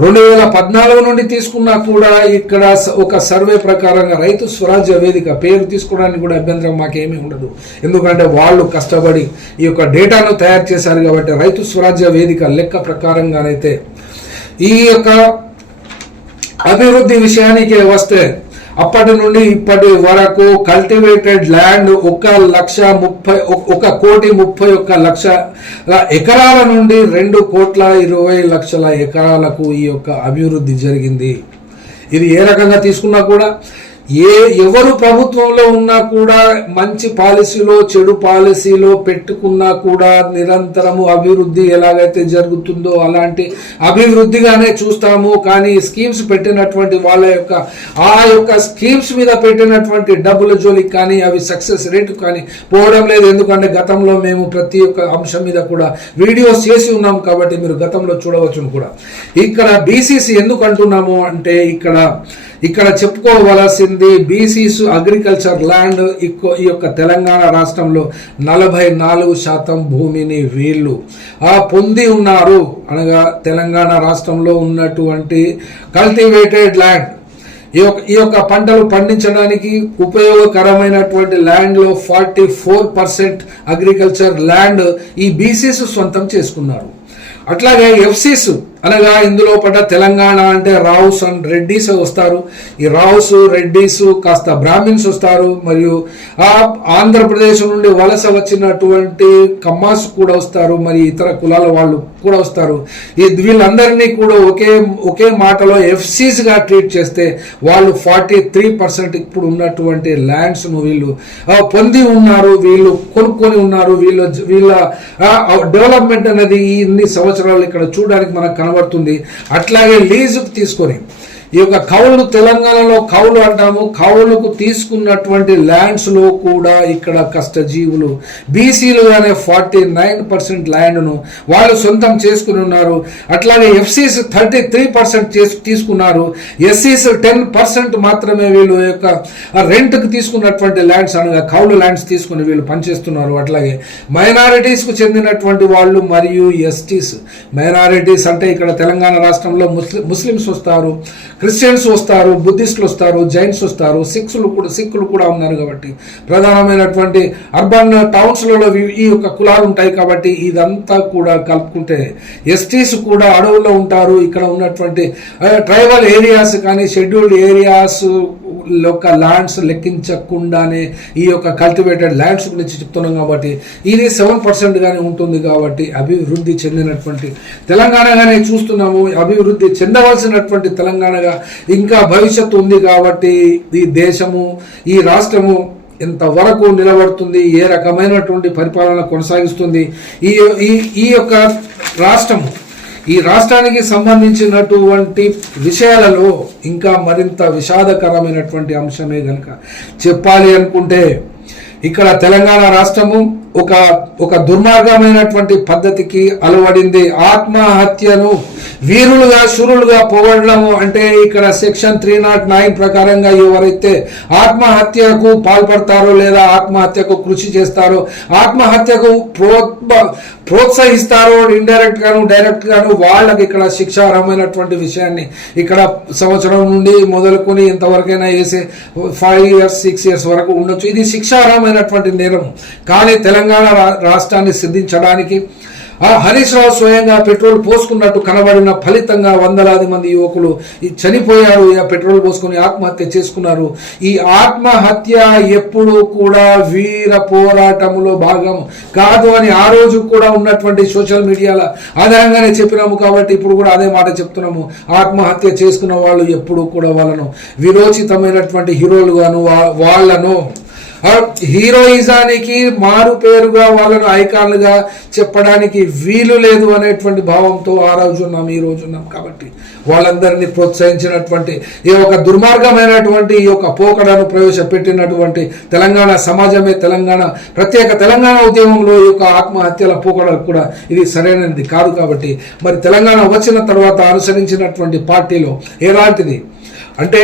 2014 నుండి తీసుకున్నా కూడా ఇక్కడ ఒక సర్వే ప్రకారంగా రైతు స్వరాజ్య వేదిక పేరు తీసుకోవడానికి కూడా అభ్యంతరం మాకేమీ ఉండదు. ఎందుకంటే వాళ్ళు కష్టపడి ఈ యొక్క డేటాను తయారు చేశారు. కాబట్టి రైతు స్వరాజ్య వేదిక లెక్క ప్రకారంగానైతే ఈ యొక్క అభివృద్ధి విషయానికి వస్తే అప్పటి నుండి ఇప్పటి వరకు కల్టివేటెడ్ ల్యాండ్ 1,30,01,31,00,000 ఎకరాల నుండి 2,20,00,000 ఎకరాలకు ఈ యొక్క అభివృద్ధి జరిగింది. ఇది ఏ రకంగా తీసుకున్నా కూడా ఎవరు ప్రభుత్వంలో ఉన్నా కూడా మంచి పాలసీలో చెడు పాలసీలో పెట్టుకున్నా కూడా నిరంతరము అభివృద్ధి ఎలాగైతే జరుగుతుందో అలాంటి అభివృద్ధిగానే చూస్తాము. కానీ స్కీమ్స్ పెట్టినటువంటి వాళ్ళ యొక్క స్కీమ్స్ మీద పెట్టినటువంటి డబ్బుల జోలికి కానీ అవి సక్సెస్ రేటు కానీ పోవడం లేదు. ఎందుకంటే గతంలో మేము ప్రతి ఒక్క అంశం మీద కూడా వీడియోస్ చేసి ఉన్నాం. కాబట్టి మీరు గతంలో చూడవచ్చును కూడా. ఇక్కడ బీసీసీ ఎందుకు అంటున్నాము అంటే ఇక్కడ చెప్పుకోవలసింది బీసీస్ అగ్రికల్చర్ ల్యాండ్ ఈ యొక్క తెలంగాణ రాష్ట్రంలో 44% భూమిని వీళ్ళు పొంది ఉన్నారు. అనగా తెలంగాణ రాష్ట్రంలో ఉన్నటువంటి కల్టివేటెడ్ ల్యాండ్, ఈ యొక్క పంటలు పండించడానికి ఉపయోగకరమైనటువంటి ల్యాండ్లో 44% అగ్రికల్చర్ ల్యాండ్ ఈ బీసీస్ సొంతం చేసుకున్నారు. అట్లాగే ఎఫ్సీస్ అనగా ఇందులో పడ్డ తెలంగాణ అంటే రావుస్ అండ్ రెడ్డిస్ వస్తారు. ఈ రావుస్ రెడ్డిస్ కాస్త బ్రాహ్మిన్స్ వస్తారు, మరియు ఆంధ్రప్రదేశ్ నుండి వలస వచ్చినటువంటి కమ్మాస్ కూడా వస్తారు, మరి ఇతర కులాల వాళ్ళు కూడా వస్తారు. వీళ్ళందరినీ కూడా ఒకే మాటలో ఎఫ్సీస్ గా ట్రీట్ చేస్తే వాళ్ళు 43% ఇప్పుడు ఉన్నటువంటి ల్యాండ్స్ ను వీళ్ళు పొంది ఉన్నారు, వీళ్ళు కొనుక్కొని ఉన్నారు. వీళ్ళ డెవలప్మెంట్ అనేది ఇన్ని సంవత్సరాలు ఇక్కడ చూడడానికి మనకు కనబడుతుంది. అట్లాగే లీజుకు తీసుకొని ఈ యొక్క కౌలు, తెలంగాణలో కౌలు అంటాము, కౌలుకు తీసుకున్నటువంటి ల్యాండ్స్ లో కూడా ఇక్కడ కష్టజీవులు బీసీలుగానే 49% ల్యాండ్ను వాళ్ళు సొంతం చేసుకుని ఉన్నారు. అట్లాగే ఎఫ్సీస్ 33% తీసుకున్నారు. ఎస్సీస్ 10% మాత్రమే వీళ్ళు యొక్క రెంట్కి తీసుకున్నటువంటి ల్యాండ్స్ అనగా కౌలు ల్యాండ్స్ తీసుకుని వీళ్ళు పనిచేస్తున్నారు. అట్లాగే మైనారిటీస్కు చెందినటువంటి వాళ్ళు మరియు ఎస్టీస్, మైనారిటీస్ అంటే ఇక్కడ తెలంగాణ రాష్ట్రంలో ముస్లిమ్స్ వస్తారు, క్రిస్టియన్స్ వస్తారు, బుద్ధిస్టులు వస్తారు, జైన్స్ వస్తారు, సిక్కులు కూడా ఉన్నారు. కాబట్టి ప్రధానమైనటువంటి అర్బన్ టౌన్స్లలో ఈ యొక్క కులాలు ఉంటాయి. కాబట్టి ఇదంతా కూడా కలుపుకుంటే ఎస్టీస్ కూడా అడవుల్లో ఉంటారు. ఇక్కడ ఉన్నటువంటి ట్రైబల్ ఏరియాస్ కానీ షెడ్యూల్డ్ ఏరియాస్ యొక్క ల్యాండ్స్ లెక్కించకుండానే ఈ యొక్క కల్టివేటెడ్ ల్యాండ్స్ గురించి చెప్తున్నాం. కాబట్టి ఇది 7% గానే ఉంటుంది. కాబట్టి అభివృద్ధి చెందినటువంటి తెలంగాణగానే చూస్తున్నాము. అభివృద్ధి చెందవలసినటువంటి తెలంగాణగా ఇంకా భవిష్యత్తు ఉంది. కాబట్టి ఈ దేశము, ఈ రాష్ట్రము ఎంతవరకు నిలబడుతుంది, ఏ రకమైనటువంటి పరిపాలన కొనసాగిస్తుంది, ఈ యొక్క రాష్ట్రము, ఈ రాష్ట్రానికి సంబంధించినటువంటి విషయాలలో ఇంకా మరింత విషాదకరమైనటువంటి అంశమే గనక చెప్పాలి అనుకుంటే, ఇక్కడ తెలంగాణ రాష్ట్రము ఒక దుర్మార్గమైనటువంటి పద్ధతికి అలవడింది. ఆత్మహత్యను వీరులుగా శూరులుగా పొగడము అంటే ఇక్కడ సెక్షన్ 309 ప్రకారంగా ఎవరైతే ఆత్మహత్యకు పాల్పడతారో లేదా ఆత్మహత్యకు కృషి చేస్తారో, ఆత్మహత్యకు ప్రోత్సహిస్తారో ఇండైరెక్ట్ గాను డైరెక్ట్ గాను వాళ్ళకి ఇక్కడ శిక్షార్హమైనటువంటి విషయాన్ని ఇక్కడ సంవత్సరం నుండి మొదలుకొని ఎంతవరకైనా వేసే 5 years 6 years వరకు ఉండొచ్చు. ఇది శిక్షార్హమైనటువంటి నేరం. కానీ తెలంగాణ రాష్ట్రాన్ని సిద్ధించడానికి హరీష్ రావు స్వయంగా పెట్రోల్ పోసుకున్నట్టు కనబడిన ఫలితంగా వందలాది మంది యువకులు చనిపోయారు, పెట్రోల్ పోసుకుని ఆత్మహత్య చేసుకున్నారు. ఈ ఆత్మహత్య ఎప్పుడు కూడా వీర పోరాటంలో భాగం కాదు అని ఆ రోజు కూడా ఉన్నటువంటి సోషల్ మీడియాల ఆధారంగానే చెప్పినాము. కాబట్టి ఇప్పుడు కూడా అదే మాట చెప్తున్నాము. ఆత్మహత్య చేసుకున్న వాళ్ళు ఎప్పుడు కూడా వాళ్ళను విరోచితమైనటువంటి హీరోలుగాను, వాళ్ళను హీరోయిజానికి మారు పేరుగా వాళ్ళను ఐకాన్లుగా చెప్పడానికి వీలు లేదు అనేటువంటి భావంతో ఆ రోజు ఉన్నాం, ఈ రోజు ఉన్నాం. కాబట్టి వాళ్ళందరినీ ప్రోత్సహించినటువంటి ఈ యొక్క దుర్మార్గమైనటువంటి ఈ యొక్క పోకడను ప్రవేశపెట్టినటువంటి తెలంగాణ సమాజమే, ప్రత్యేక తెలంగాణ ఉద్యమంలో ఈ యొక్క ఆత్మహత్యల పోకడలు కూడా ఇది సరైనది కాదు. కాబట్టి మరి తెలంగాణ వచ్చిన తర్వాత అనుసరించినటువంటి పార్టీలో ఎలాంటిది అంటే,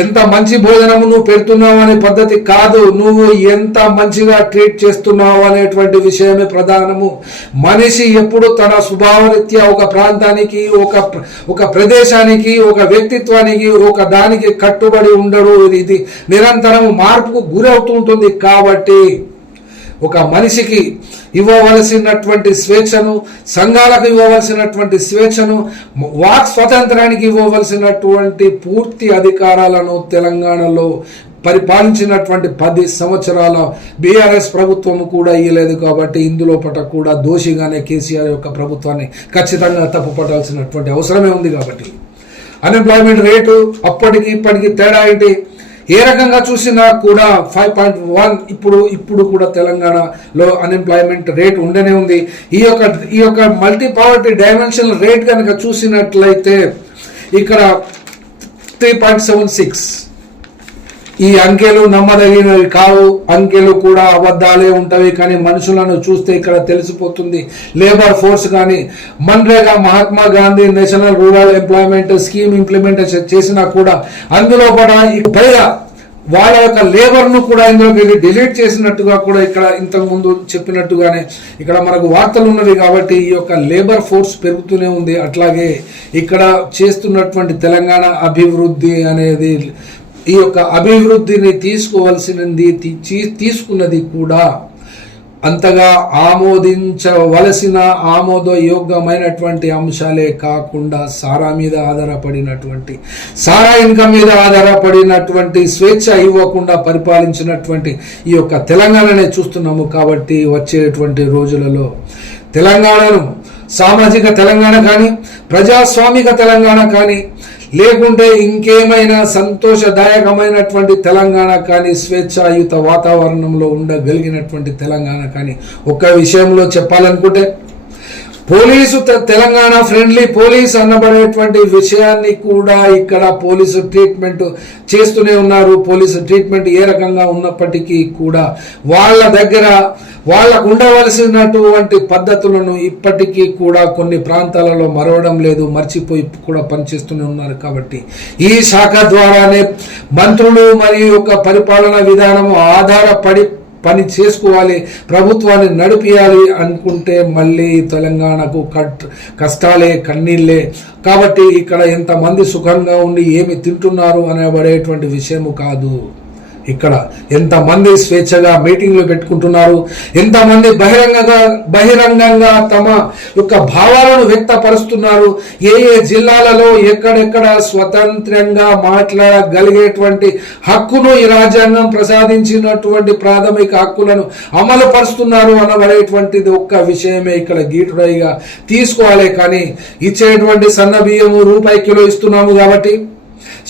ఎంత మంచి భోజనము నువ్వు పెడుతున్నావు అనే పద్ధతి కాదు, నువ్వు ఎంత మంచిగా ట్రీట్ చేస్తున్నావు అనేటువంటి విషయమే ప్రధానము. మనిషి ఎప్పుడు తన స్వభావరీత్యా ఒక ప్రాంతానికి, ఒక ప్రదేశానికి, ఒక వ్యక్తిత్వానికి, ఒక దానికి కట్టుబడి ఉండడు. ఇది నిరంతరం మార్పుకు గురవుతూ ఉంటుంది. కాబట్టి ఒక మనిషికి ఇవ్వవలసినటువంటి స్వేచ్ఛను, సంఘాలకు ఇవ్వవలసినటువంటి స్వేచ్ఛను, వాక్ స్వాతంత్రానికి ఇవ్వవలసినటువంటి పూర్తి అధికారాలను తెలంగాణలో పరిపాలించినటువంటి 10 సంవత్సరాల బీఆర్ఎస్ ప్రభుత్వం కూడా ఇవ్వలేదు. కాబట్టి ఇందులో పట్ల కూడా దోషిగానే కేసీఆర్ యొక్క ప్రభుత్వాన్ని ఖచ్చితంగా తప్పుపట్టాల్సినటువంటి అవసరమే ఉంది. కాబట్టి అన్ఎంప్లాయ్మెంట్ రేటు అప్పటికి ఇప్పటికి తేడా ఏంటి? ఏ రకంగా చూసినా కూడా 5.1 ఇప్పుడు కూడా తెలంగాణలో అన్ఎంప్లాయ్మెంట్ రేట్ ఉండనే ఉంది. ఈ యొక్క మల్టీ పావర్టీ డైమెన్షనల్ రేట్ కనుక చూసినట్లయితే ఇక్కడ 3.76. ఈ అంకెలు నమ్మదగినవి కావు, అంకెలు కూడా అబద్ధాలే ఉంటవి. కానీ మనుషులను చూస్తే ఇక్కడ తెలిసిపోతుంది. లేబర్ ఫోర్స్ కానీ MNREGA, Mahatma Gandhi national rural employment scheme implement చేసినా కూడా అందులో కూడా పైగా వాళ్ళ యొక్క లేబర్ను కూడా ఇందులోకి డిలీట్ చేసినట్టుగా కూడా ఇక్కడ ఇంతకుముందు చెప్పినట్టుగానే ఇక్కడ మనకు వార్తలు ఉన్నవి. కాబట్టి ఈ యొక్క లేబర్ ఫోర్స్ పెరుగుతూనే ఉంది. అట్లాగే ఇక్కడ చేస్తున్నటువంటి తెలంగాణ అభివృద్ధి అనేది, ఈ యొక్క అభివృద్ధిని తీసుకున్నది కూడా అంతగా ఆమోదించవలసిన ఆమోదయోగ్యమైనటువంటి అంశాలే కాకుండా సారా మీద ఆధారపడినటువంటి సారా ఇన్కమ్ మీద ఆధారపడినటువంటి స్వేచ్ఛ ఇవ్వకుండా పరిపాలించినటువంటి ఈ యొక్క తెలంగాణనే చూస్తున్నాము. కాబట్టి వచ్చేటువంటి రోజులలో తెలంగాణను సామాజిక తెలంగాణ కానీ ప్రజాస్వామిక తెలంగాణ కానీ లేకుంటే ఇంకేమైనా సంతోషదాయకమైనటువంటి తెలంగాణ కానీ స్వేచ్ఛాయుత వాతావరణంలో ఉండగలిగినటువంటి తెలంగాణ కానీ ఒక్క విషయంలో చెప్పాలనుకుంటే పోలీసు తెలంగాణ ఫ్రెండ్లీ పోలీస్ అనబడేటువంటి విషయాన్ని కూడా ఇక్కడ పోలీసు ట్రీట్మెంట్ చేస్తూనే ఉన్నారు. పోలీసు ట్రీట్మెంట్ ఏ రకంగా ఉన్నప్పటికీ కూడా వాళ్ళ దగ్గర వాళ్ళకు ఉండవలసినటువంటి పద్ధతులను ఇప్పటికీ కూడా కొన్ని ప్రాంతాలలో మరవడం లేదు, మర్చిపోయి కూడా పనిచేస్తూనే ఉన్నారు. కాబట్టి ఈ శాఖ ద్వారానే మంత్రులు మరియు ఒక పరిపాలనా విధానము ఆధారపడి పని చేసుకోవాలి, ప్రభుత్వాన్ని నడిపియాలి అనుకుంటే మళ్ళీ తెలంగాణకు కష్టాలే కన్నీళ్ళే. కాబట్టి ఇక్కడ ఎంతమంది సుఖంగా ఉండి ఏమి తింటున్నారు అనబడేటువంటి విషయము కాదు. ఇక్కడ ఎంతమంది స్వేచ్ఛగా మీటింగ్లు పెట్టుకుంటున్నారు, ఎంతమంది బహిరంగంగా తమ యొక్క భావాలను వ్యక్తపరుస్తున్నారు, ఏ జిల్లాలలో ఎక్కడెక్కడ స్వతంత్రంగా మాట్లాడగలిగేటువంటి హక్కును ఈ రాజ్యాంగం ప్రసాదించినటువంటి ప్రాథమిక హక్కులను అమలు పరుస్తున్నారు అనబడేటువంటిది ఒక్క విషయమే ఇక్కడ గీటుడైగా తీసుకోవాలి. కానీ ఇచ్చేటువంటి సన్న బియ్యము రూపాయి కిలో ఇస్తున్నాము కాబట్టి,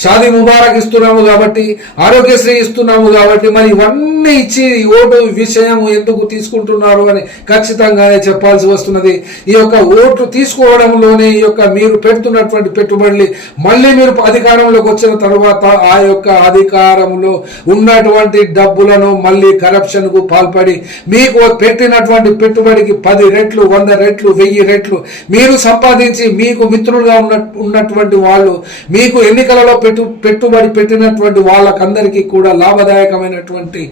షాదీ ముబారక్ ఇస్తున్నాము కాబట్టి, ఆరోగ్యశ్రీ ఇస్తున్నాము కాబట్టి, మరి ఇవన్నీ ఇచ్చి ఓటు విషయం ఎందుకు తీసుకుంటున్నారు అని ఖచ్చితంగానే చెప్పాల్సి వస్తున్నది. ఈ యొక్క ఓటు తీసుకోవడంలోనే ఈ యొక్క మీరు పెడుతున్నటువంటి పెట్టుబడులు మళ్ళీ మీరు అధికారంలోకి వచ్చిన తర్వాత ఆ యొక్క అధికారంలో ఉన్నటువంటి డబ్బులను మళ్ళీ కరప్షన్కు పాల్పడి మీకు పెట్టినటువంటి పెట్టుబడికి 10 రెట్లు 100 రెట్లు 1000 రెట్లు మీరు సంపాదించి మీకు మిత్రులుగా ఉన్నటువంటి వాళ్ళు మీకు ఎన్నికలలో పెట్టుబడి పెట్టినటువంటి వాళ్ళకందరికీ కూడా లాభదాయకమైనటువంటి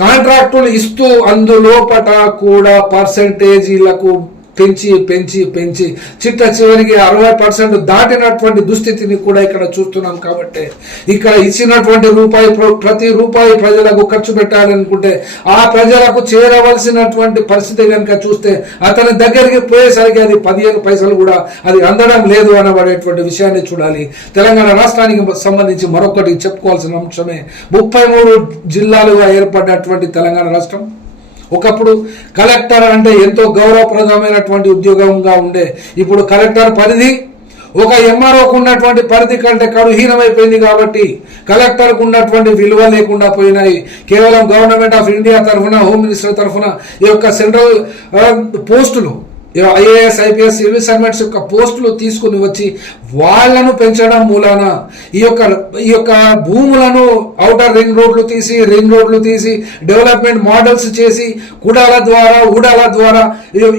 కాంట్రాక్టులు ఇస్తూ అందులోపట కూడా పర్సెంటేజీలకు పెంచి చిట్ట చివరికి 60% దాటినటువంటి దుస్థితిని కూడా ఇక్కడ చూస్తున్నాం. కాబట్టి ఇక్కడ ఇచ్చినటువంటి ప్రతి రూపాయి ప్రజలకు ఖర్చు పెట్టాలనుకుంటే ఆ ప్రజలకు చేరవలసినటువంటి పరిస్థితి కనుక చూస్తే అతని దగ్గరికి పోయేసరికి అది 15 పైసలు కూడా అది అందడం లేదు అనబడేటువంటి విషయాన్ని చూడాలి. తెలంగాణ రాష్ట్రానికి సంబంధించి మరొకటి చెప్పుకోవాల్సిన అంశమే 33 జిల్లాలుగా ఏర్పడినటువంటి తెలంగాణ రాష్ట్రం. ఒకప్పుడు కలెక్టర్ అంటే ఎంతో గౌరవప్రదమైనటువంటి ఉద్యోగంగా ఉండే, ఇప్పుడు కలెక్టర్ పరిధి ఒక ఎంఆర్ఓకు ఉన్నటువంటి పరిధి కంటే కడుహీనమైపోయింది. కాబట్టి కలెక్టర్కు ఉన్నటువంటి విలువ లేకుండా పోయినాయి. కేవలం గవర్నమెంట్ ఆఫ్ ఇండియా తరఫున, హోమ్ మినిస్టర్ తరఫున ఈ యొక్క సెంట్రల్ పోస్టులు ఐఏఎస్ ఐపీఎస్ సివిల్ సర్వెంట్స్ యొక్క పోస్టులు తీసుకుని వచ్చి వాళ్లను పెంచడం మూలాన ఈ యొక్క భూములను ఔటర్ రింగ్ రోడ్లు తీసి డెవలప్మెంట్ మోడల్స్ చేసి ఊడాల ద్వారా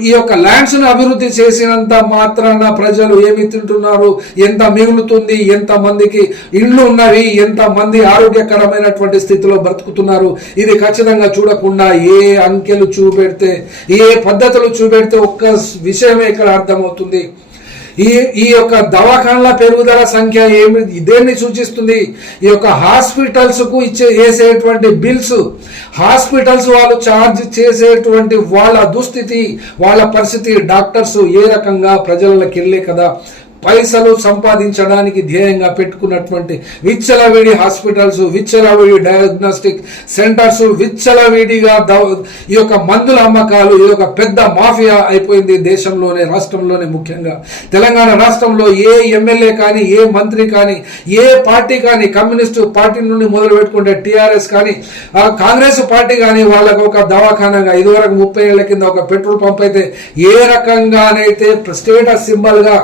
ఈ యొక్క ల్యాండ్స్ ను అభివృద్ధి చేసినంత మాత్రాన ప్రజలు ఏమి తింటున్నారు, ఎంత మిగులుతుంది, ఎంత మందికి ఇండ్లు ఉన్నవి, ఎంత మంది ఆరోగ్యకరమైనటువంటి స్థితిలో బ్రతుకుతున్నారు, ఇది ఖచ్చితంగా చూడకుండా ఏ అంకెలు చూపెడితే ఏ పద్ధతులు చూపెడితే ఒక్క విషయమే ఇక్కడ అర్థమవుతుంది. ఈ యొక్క దవాఖాన్ల పెరుగుదల సంఖ్య దేన్ని సూచిస్తుంది? ఈ యొక్క హాస్పిటల్స్ కు వేసేటువంటి బిల్స్, హాస్పిటల్స్ వాళ్ళు ఛార్జ్ చేసేటువంటి వాళ్ళ దుస్థితి, వాళ్ళ పరిస్థితి, డాక్టర్స్ ఏ రకంగా ప్రజలకి వెళ్ళే కదా పైసలు సంపాదించడానికి ధ్యేయంగా పెట్టుకున్నటువంటి విచ్చలవిడి హాస్పిటల్స్, విచ్చలవిడి డయాగ్నోస్టిక్ సెంటర్స్, విచ్చలవిడిగా ఈ యొక్క మందుల అమ్మకాలు, ఇది ఒక పెద్ద మాఫియా అయిపోయింది దేశంలోనే, రాష్ట్రంలోనే. ముఖ్యంగా తెలంగాణ రాష్ట్రంలో ఏ ఎమ్మెల్యే కానీ, ఏ మంత్రి కానీ, ఏ పార్టీ కానీ, కమ్యూనిస్టు పార్టీ నుండి మొదలు పెట్టుకుంటే టీఆర్ఎస్ కానీ, కాంగ్రెస్ పార్టీ కానీ వాళ్ళకు ఒక దవాఖానగా ఇదివరకు 30 ఏళ్ల కింద ఒక పెట్రోల్ పంప్ అయితే ఏ రకంగానైతే స్టేటస్ సింబల్ గా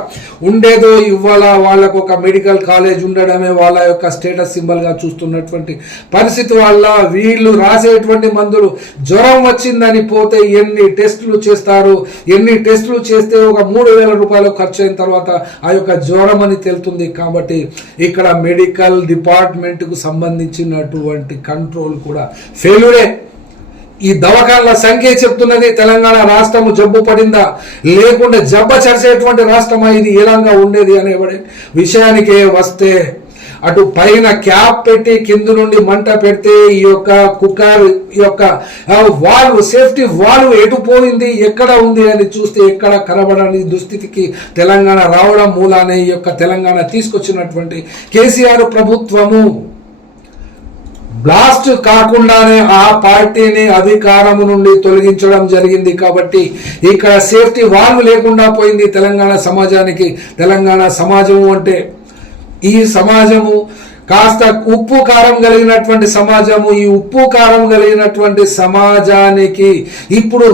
ఉండేదో ఇవాళ వాళ్ళకు ఒక మెడికల్ కాలేజ్ ఉండడమే వాళ్ళ యొక్క స్టేటస్ సింబల్ గా చూస్తున్నటువంటి పరిస్థితి వల్ల వీళ్ళు రాసేటువంటి మందులు జ్వరం వచ్చిందని పోతే ఎన్ని టెస్టులు చేస్తారు, ఎన్ని టెస్టులు చేస్తే ఒక 3,000 రూపాయలు ఖర్చు అయిన తర్వాత ఆ యొక్క జ్వరం అని తెలుస్తుంది. కాబట్టి ఇక్కడ మెడికల్ డిపార్ట్మెంట్ కు సంబంధించినటువంటి కంట్రోల్ కూడా ఫెయిల్యూరే. ఈ దవాఖాన్ల సంఖ్య చెప్తున్నది తెలంగాణ రాష్ట్రము జబ్బు పడిందా లేకుంటే జబ్బ చరిసేటువంటి రాష్ట్రమా ఇది ఎలాగా ఉండేది అనే విషయానికే వస్తే అటు పైన క్యాప్ పెట్టి కింద నుండి మంట పెడితే ఈ యొక్క కుక్కర్ యొక్క వాల్వ్ సేఫ్టీ వాల్వ్ ఎటు పోయింది ఎక్కడ ఉంది అని చూస్తే ఎక్కడ కనబడని దుస్థితికి తెలంగాణ రావడం మూలానే ఈ యొక్క తెలంగాణ తీసుకొచ్చినటువంటి కేసీఆర్ ప్రభుత్వము బ్లాస్ట్ కాకుండానే ఆ పార్టీని అధికారము నుండి తొలగించడం జరిగింది. కాబట్టి ఇక్కడ సేఫ్టీ వాల్వ్ లేకుండా పోయింది తెలంగాణ సమాజానికి. తెలంగాణ సమాజము అంటే ఈ సమాజము కాస్త ఉప్పు కారం కలిగినటువంటి సమాజము. ఈ ఉప్పు కారం కలిగినటువంటి సమాజానికి ఇప్పుడు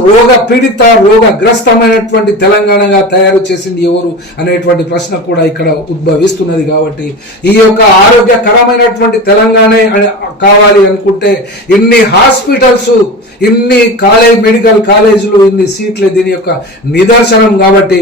రోగగ్రస్తమైనటువంటి తెలంగాణగా తయారు చేసింది ఎవరు అనేటువంటి ప్రశ్న కూడా ఇక్కడ ఉద్భవిస్తున్నది. కాబట్టి ఈ యొక్క ఆరోగ్యకరమైనటువంటి తెలంగాణ కావాలి అనుకుంటే ఇన్ని హాస్పిటల్స్, ఇన్ని మెడికల్ కాలేజీలు, ఇన్ని సీట్లే దీని యొక్క నిదర్శనం. కాబట్టి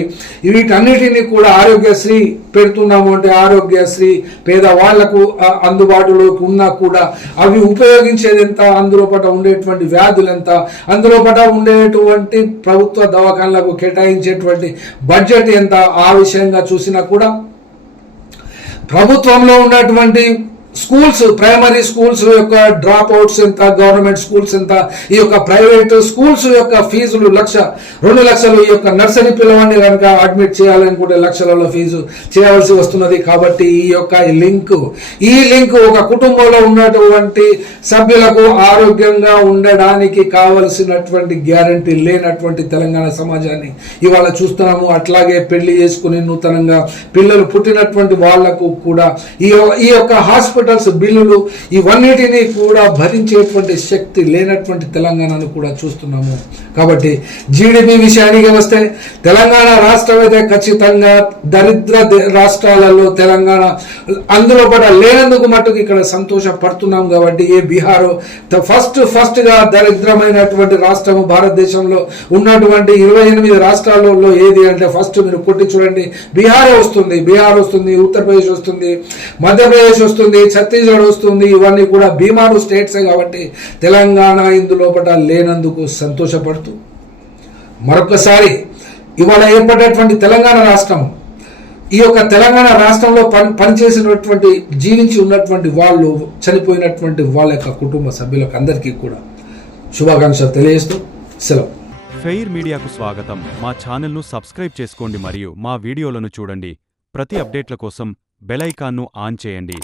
వీటన్నిటినీ కూడా ఆరోగ్యశ్రీ పెడుతున్నాము అంటే ఆరోగ్యశ్రీ పేదవాళ్లకు అందుబాటులోకి ఉన్నా కూడా అవి ఉపయోగించేది ఎంత, అందులో పట ఉండేటువంటి వ్యాధులు ఎంత, అందులో పట ఉండేటువంటి ప్రభుత్వ దవాఖానలకు కేటాయించేటువంటి బడ్జెట్ ఎంత, ఆ విషయంగా చూసినా కూడా ప్రభుత్వంలో ఉన్నటువంటి స్కూల్స్, ప్రైమరీ స్కూల్స్ యొక్క డ్రాప్ అవుట్స్ ఎంత, గవర్నమెంట్ స్కూల్స్ ఎంత, ఈ యొక్క ప్రైవేట్ స్కూల్స్ యొక్క ఫీజులు 1,00,000, 2 లక్షలు. ఈ యొక్క నర్సరీ పిల్లవాడిని కనుక అడ్మిట్ చేయాలనుకుంటే లక్షలలో ఫీజు చేయవలసి వస్తున్నది. కాబట్టి ఈ లింక్ ఒక కుటుంబంలో ఉన్నటువంటి సభ్యులకు ఆరోగ్యంగా ఉండడానికి కావలసినటువంటి గ్యారంటీ లేనటువంటి తెలంగాణ సమాజాన్ని ఇవాళ చూస్తున్నాము. అట్లాగే పెళ్లి చేసుకుని నూతనంగా పిల్లలు పుట్టినటువంటి వాళ్లకు కూడా ఈ యొక్క హాస్పిటల్స్ బిల్లులు ఇవన్నిటినీ కూడా భరించేటువంటి శక్తి లేనటువంటి తెలంగాణను కూడా చూస్తున్నాము. కాబట్టి జీడిపి విషయానికి వస్తే తెలంగాణ రాష్ట్రం అయితే ఖచ్చితంగా దరిద్ర రాష్ట్రాలలో తెలంగాణ అందులో కూడా లేనందుకు మట్టుకు ఇక్కడ సంతోషపడుతున్నాం. కాబట్టి ఏ బీహారో ఫస్ట్ గా దరిద్రమైనటువంటి రాష్ట్రము భారతదేశంలో ఉన్నటువంటి 28 రాష్ట్రాలలో ఏది అంటే ఫస్ట్ మీరు కొట్టి చూడండి, బీహార్ వస్తుంది, ఉత్తరప్రదేశ్ వస్తుంది, మధ్యప్రదేశ్ వస్తుంది, ఛత్తీస్గఢ్ వస్తుంది. ఇవన్నీ కూడా బీమారు స్టేట్సే. కాబట్టి తెలంగాణ ఇందులో పట లేనందుకు సంతోషపడుతూ మరొకసారి ఇవాళ ఏర్పడేటువంటి తెలంగాణ రాష్ట్రం, ఈ యొక్క తెలంగాణ రాష్ట్రంలో పనిచేసినటువంటి జీవించి ఉన్నటువంటి వాళ్ళు, చనిపోయినటువంటి వాళ్ళ యొక్క కుటుంబ సభ్యులకు అందరికీ కూడా శుభాకాంక్షలు తెలియజేస్తూ సెలవు. ఫెయిర్ మీడియాకు స్వాగతం. మా ఛానల్ను సబ్స్క్రైబ్ చేసుకోండి మరియు మా వీడియోలను చూడండి. ప్రతి అప్డేట్ల కోసం బెల్ ఐకాన్ను ఆన్ చేయండి.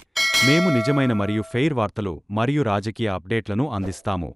మేము నిజమైన మరియు ఫెయిర్ వార్తలు మరియు రాజకీయ అప్డేట్లను అందిస్తాము.